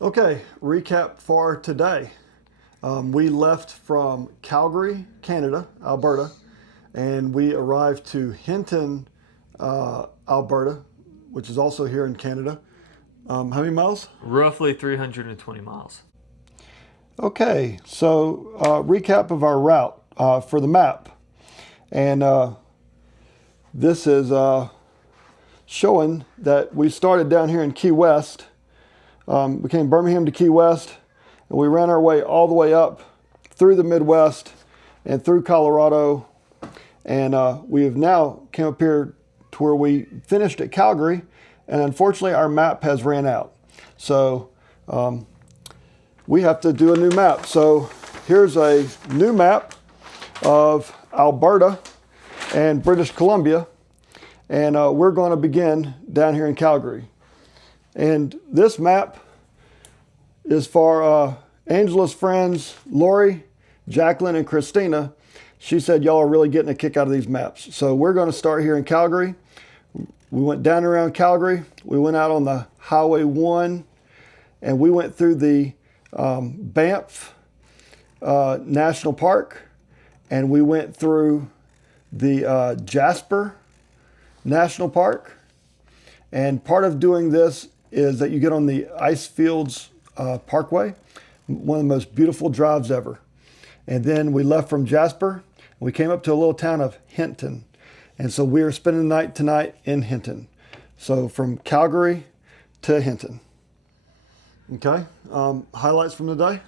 Okay, recap for today. We left from Calgary, Canada, Alberta, and we arrived to Hinton, Alberta, which is also here in Canada. How many miles? Roughly 320 miles. Okay, so recap of our route for the map. And this is showing that we started down here in Key West. We came Birmingham to Key West, and we ran our way all the way up through the Midwest and through Colorado. And we have now came up here to where we finished at Calgary, and unfortunately our map has ran out. So we have to do a new map. So here's a new map of Alberta and British Columbia, and we're going to begin down here in Calgary. And this map is for Angela's friends, Lori, Jacqueline, and Christina. She said y'all are really getting a kick out of these maps. So we're going to start here in Calgary. We went down around Calgary. We went out on the Highway 1, and we went through the Banff National Park, and we went through the Jasper National Park. And part of doing this is that you get on the Icefields Parkway, one of the most beautiful drives ever. And then we left from Jasper. We came up to a little town of Hinton. And so we are spending the night tonight in Hinton. So from Calgary to Hinton. Okay, highlights from the day?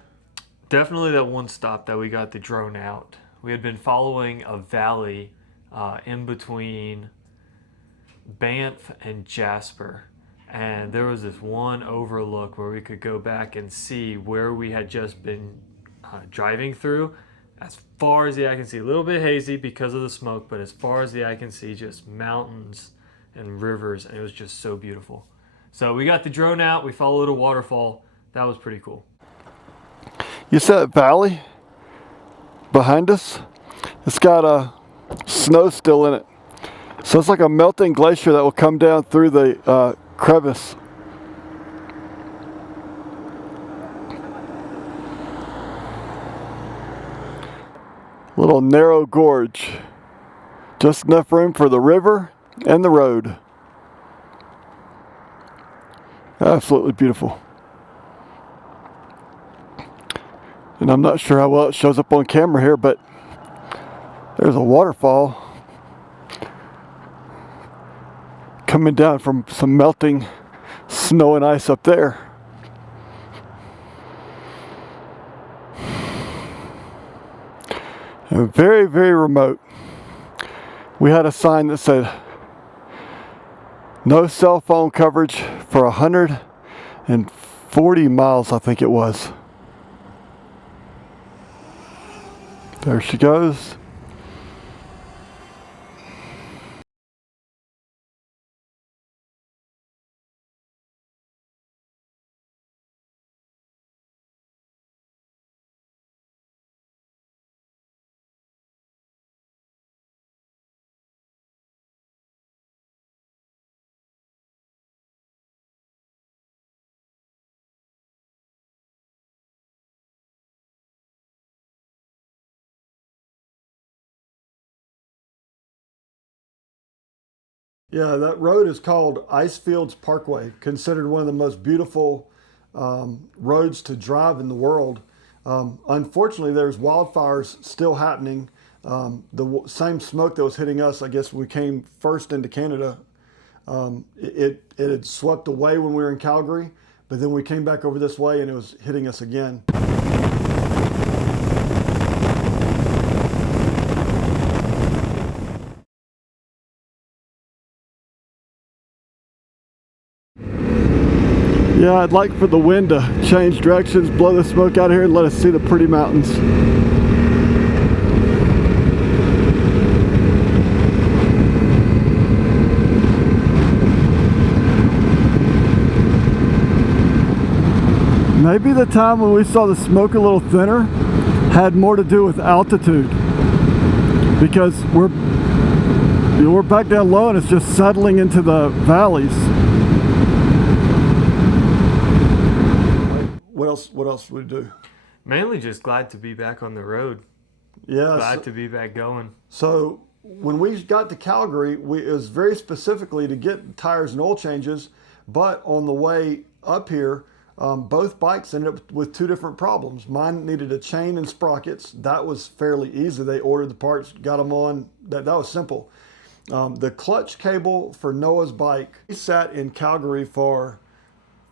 Definitely that one stop that we got the drone out. We had been following a valley in between Banff and Jasper. And there was this one overlook where we could go back and see where we had just been driving through. As far as the eye can see, a little bit hazy because of the smoke, but as far as the eye can see, just mountains and rivers, and it was just so beautiful. So we got the drone out, we followed a waterfall. That was pretty cool. You see that valley behind us? It's got snow still in it. So it's like a melting glacier that will come down through the crevice. Little narrow gorge. Just enough room for the river and the road. Absolutely beautiful. And I'm not sure how well it shows up on camera here, but there's a waterfall coming down from some melting snow and ice up there. And very, very remote. We had a sign that said, no cell phone coverage for 140 miles, I think it was. There she goes. Yeah, that road is called Icefields Parkway, considered one of the most beautiful roads to drive in the world. Unfortunately, there's wildfires still happening. Same smoke that was hitting us, I guess we came first into Canada. It had swept away when we were in Calgary, but then we came back over this way and it was hitting us again. Yeah, I'd like for the wind to change directions, blow the smoke out of here, and let us see the pretty mountains. Maybe the time when we saw the smoke a little thinner had more to do with altitude, because we're back down low and it's just settling into the valleys. What else would we do? Mainly just glad to be back on the road. Yeah. Glad to be back going. So when we got to Calgary, it was very specifically to get tires and oil changes. But on the way up here, both bikes ended up with two different problems. Mine needed a chain and sprockets. That was fairly easy. They ordered the parts, got them on. That was simple. The clutch cable for Noah's bike, he sat in Calgary for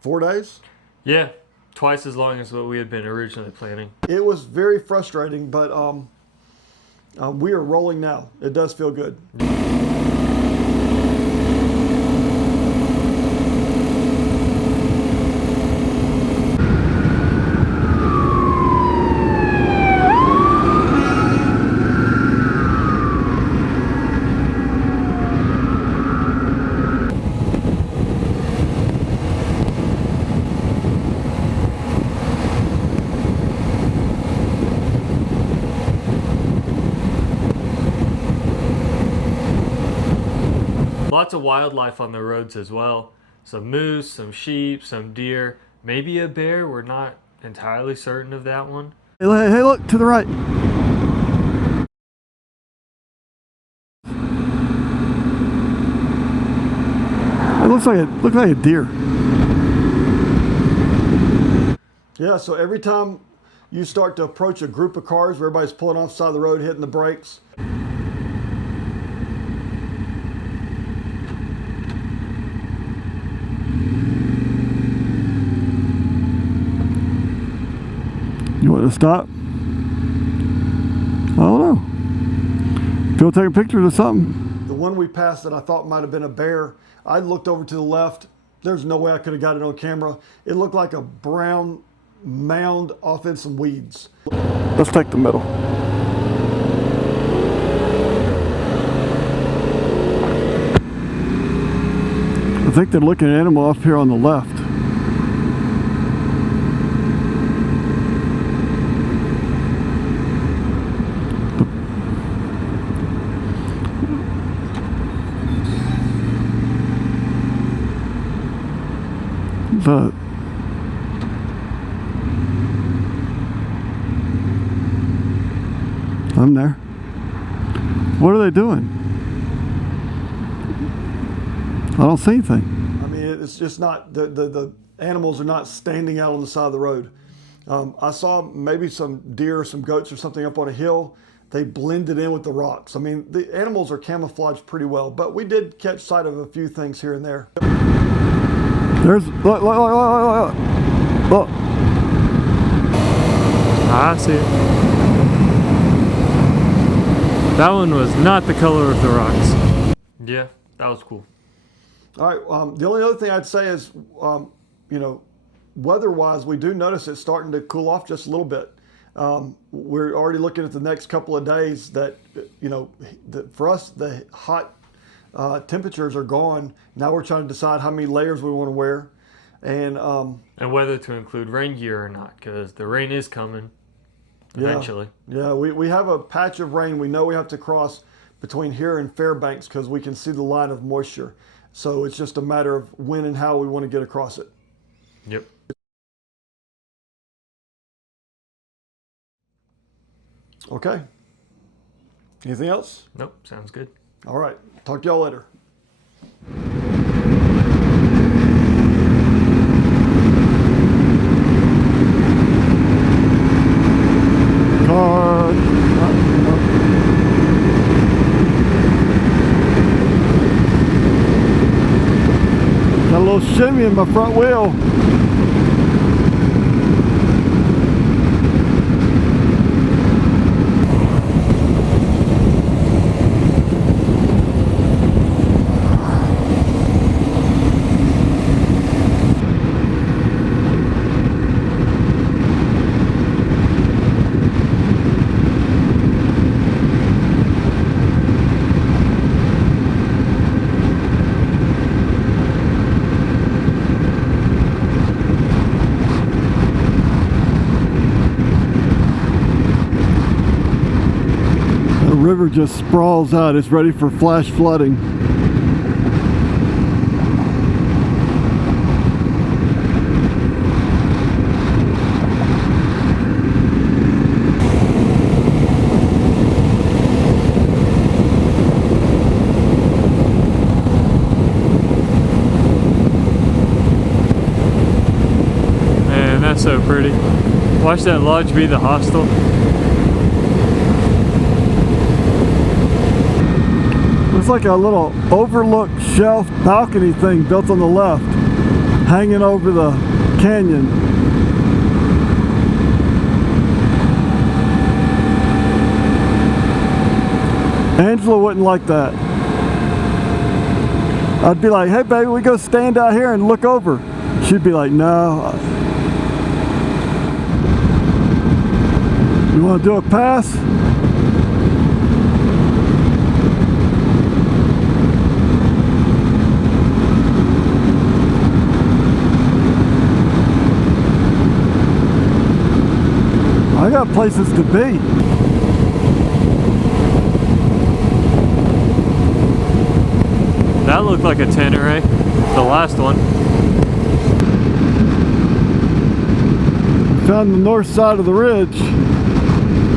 4 days. Yeah, twice as long as what we had been originally planning. It was very frustrating, but we are rolling now. It does feel good. Lots of wildlife on the roads as well. Some moose, some sheep, some deer, maybe a bear. We're not entirely certain of that one. Hey, look to the right. It looks like a deer. Yeah, so every time you start to approach a group of cars where everybody's pulling off the side of the road, hitting the brakes. You want to stop? I don't know. If you'll take a picture of something. The one we passed that I thought might have been a bear, I looked over to the left. There's no way I could have got it on camera. It looked like a brown mound off in some weeds. Let's take the middle. I think they're looking at an animal off here on the left. But I'm there. What are they doing? I don't see anything. I mean, it's just not, the animals are not standing out on the side of the road. I saw maybe some deer or some goats or something up on a hill. They blended in with the rocks. I mean, the animals are camouflaged pretty well, but we did catch sight of a few things here and there. There's, look. I see it. That one was not the color of the rocks. Yeah, that was cool. All right, the only other thing I'd say is, you know, weather-wise, we do notice it's starting to cool off just a little bit. We're already looking at the next couple of days that, you know, for us, the hot temperatures are gone. Now we're trying to decide how many layers we want to wear. And whether to include rain gear or not, because the rain is coming eventually. Yeah, we have a patch of rain we know we have to cross between here and Fairbanks because we can see the line of moisture. So it's just a matter of when and how we want to get across it. Yep. Okay. Anything else? Nope, sounds good. All right. Talk to y'all later. Car. Got a little shimmy in my front wheel. River just sprawls out. It's ready for flash flooding. That's so pretty. Watch that lodge be the hostel. It's like a little overlook shelf balcony thing built on the left, hanging over the canyon. Angela wouldn't like that. I'd be like, hey baby, we go stand out here and look over. She'd be like, no. You want to do a pass? I got places to be. That looked like a Tenere, the last one. Found the north side of the ridge.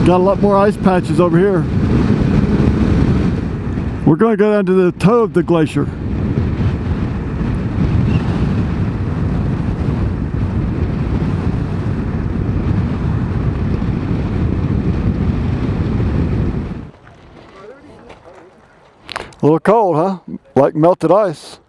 Got a lot more ice patches over here. We're going to go down to the toe of the glacier. A little cold, huh? Like melted ice.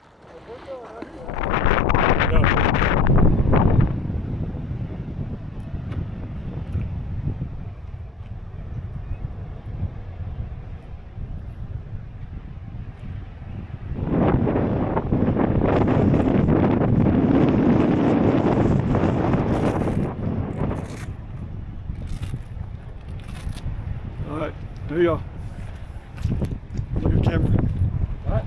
All right, here you go. Look at the camera. All right.